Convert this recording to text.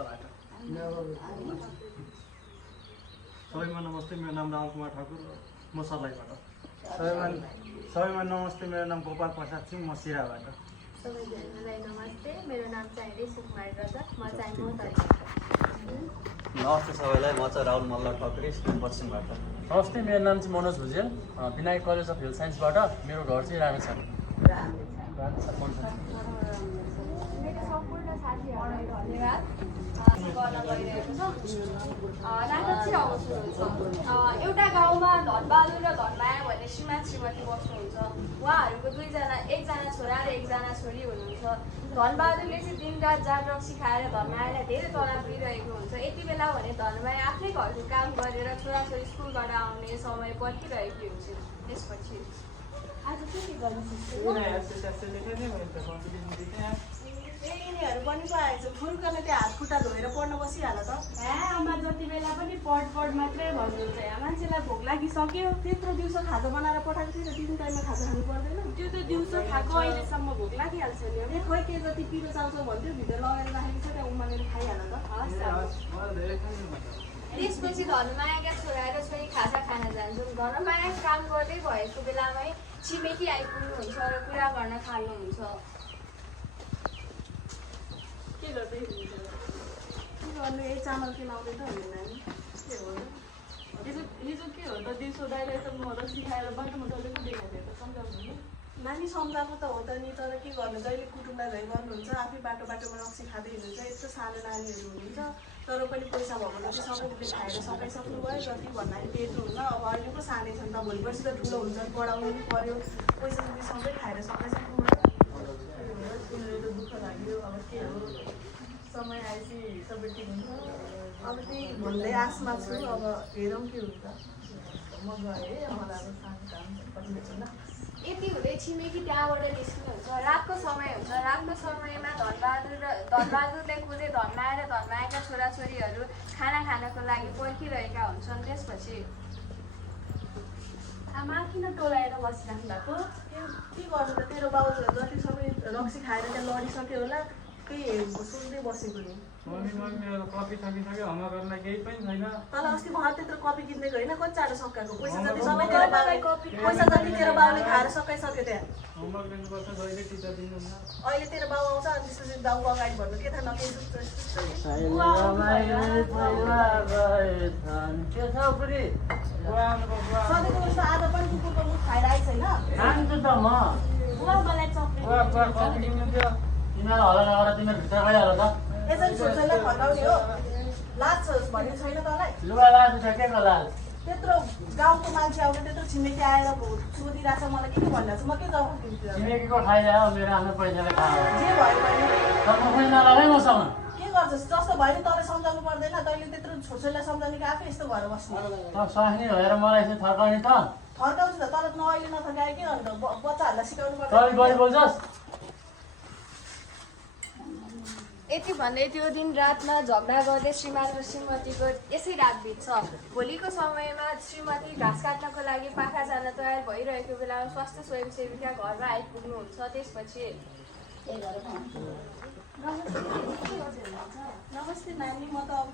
सिराबाट। सबैमा नमस्ते, मेरो नाम रामकुमार ठाकुर, म सर्लाहीबाट। सबैमा नमस्ते, मेरो नाम गोपाल प्रसाद सिंह, म सिराबाट। सबैजनालाई नमस्ते, मेरो नाम चाहिँ ऋषि कुमारी रजक, म चाहिँ मोहतरी। नमस्ते सबैलाई, म चाहिँ राहुल मल्ल ठकुरी, पश्चिमबाट। नमस्ते, मेरो नाम चाहिँ Manoj Bhujel, Vinayak college of health साइन्सबाट। मेरो घर चाहिँ रामेछाप। मेरो सम्पूर्ण साथीहरूलाई धन्यवाद गर्न गइरहेको छ। नाटक चाहिँ अब सुरु हुन्छ। एउटा गाउँमा धनबहादुर र धनमाया भन्ने श्रीमान श्रीमती बस्नुहुन्छ। उहाँहरूको एकजना छोरा र एकजना छोरी हुनुहुन्छ। धनबहादुरले चाहिँ दिनरात जाँड रक्सी खाएर धनमायालाई धेरै तनाव दिइरहेको हुन्छ। यति बेला भने धनमाया आफ्नै घरको काम गरेर छोराछोरी स्कुलबाट आउने समय पर्खिरहेकी हुन्छ। त्यसपछि आज के गर्नु यिनीहरू पनि पो आएछ। फुर्कन त्यो हात खुट्टा धोएर पढ्न बसिहाल त। आमा जति बेला पनि पढ मात्रै भन्नुहुन्छ। मान्छेलाई भोक लागिसक्यो। त्यत्रो दिउँसो खाजा बनाएर पठाएको थियो र तिन टाइममा खाजा खानु पर्दैन। त्यो त दिउँसो खाएको, अहिलेसम्म भोक लागिहाल्छ नि। ए खोइ के जति पिरो चाउचाउ भन्थ्यो भित्र लगेर राखेको छ त्यहाँ उमालेर खाइहाल त। त्यसपछि धनमायाका छोरा र छोरी खाजा खान जान्छन्। धनमाया काम गर्दै भएको बेलामै छिमेकी आइपुग्नुहुन्छ र कुरा गर्न थाल्नुहुन्छ। के गर्दै हुनुहुन्छ? के गर्नु, यही चामल किन आउँदैन भन्ने नानी। के हो हिजो के हो त दिउँसो दाइलाई त म रक्सी खाएर बाटोमा डल्लेको देखाएको थिएँ त, सम्झाउनु नि। नानी सम्झाएको त हो त नि, तर के गर्नु, जहिले कुटुम्बा झै गर्नुहुन्छ, आफै बाटोमा रक्सी खाँदै हिँड्नुहुन्छ। यत्रो सानो नानीहरू हुनुहुन्छ, तर पनि पैसा भएको जति सबैले खाएर सकाइसक्नु भयो। जति भन्दाखेरि बेच्नुहुन्न। अब अहिले पो सानै छन् त, भोलि पर्सि त ठुलो हुन्छन्, पढाउनु पनि पर्यो। पैसा जति सबै खाएर सकाइसक्नु भयो। सुनेर त दुःख लाग्यो। अब के हो, समय आएपछि सबै ठिक हुन्छ। अब त्यही भन्दै आशमा छु। अब हेरौँ के हुन्छ। म गएँ, मलाई अब सानो काम छ। यति हुँदै छिमेकी त्यहाँबाट निस्किनुहुन्छ। रातको समय हुन्छ। रातको समयमा धनबहादुरले खुदै धनमाया र धनमायाका छोराछोरीहरू खाना खानको लागि पर्खिरहेका हुन्छन्। त्यसपछि आमा किन टोलाएर बसिराख्नु भएको? के गर्नु त, तेरो बाउ जति सबै रक्सी खाएर त्यहाँ लडिसक्यो होला, त्यही सोच्दै बसेको नि। मेरो कपी सकिसक्यो, होमवर्क गर्न केही पनि छैन। तल अस्ति भर्खर त्यत्रो कपी किनिदिएको होइन, कति चाँडो सकाएको। पैसा जति सबै तेरो बाउले तेरो बाउले खाएर सकाइसक्यो त्यहाँ। होमवर्क दिनुपर्छ, जहिले टिचर दिनुहुन्न। अहिले तेरो बाउ आउँछ अनि त्यसपछि बाउको अगाडि भन्नु के थाहा नकेही सधैँको जस्तो आज पनि कुकुरको मुख खाएर आइस होइन। बुवा मलाई चक्लेट यसरी छोरीलाई फर्काउने हो। लाज भन्ने छैन तँलाई? त्यत्रो गाउँको मान्छे आउने, त्यत्रो छिमेकी आएर सोधिरहेछ मलाई के भनिरहेको छ, म के जवाफ दिन्छु? जे भयो भने के गर्छस्? जस्तो भयो नि तँलाई सम्झाउनु पर्दैन। तैँले त्यत्रो छोरीलाई सम्झाउने कि आफै यस्तो भएर बस्ने? थर्काउँछु त, तर अहिले नथर्काए के गर्नु त? बच्चाहरूलाई सिकाउनु पर्छ। यति भन्दै त्यो दिन रातमा झगडा गर्दै श्रीमान र श्रीमतीको यसै रात बित्छ। भोलिको समयमा श्रीमती घाँस काट्नको लागि पाखा जान तयार भइरहेको बेलामा स्वास्थ्य स्वयंसेविका घरमा आइपुग्नुहुन्छ। त्यसपछि नमस्ते नानी, म त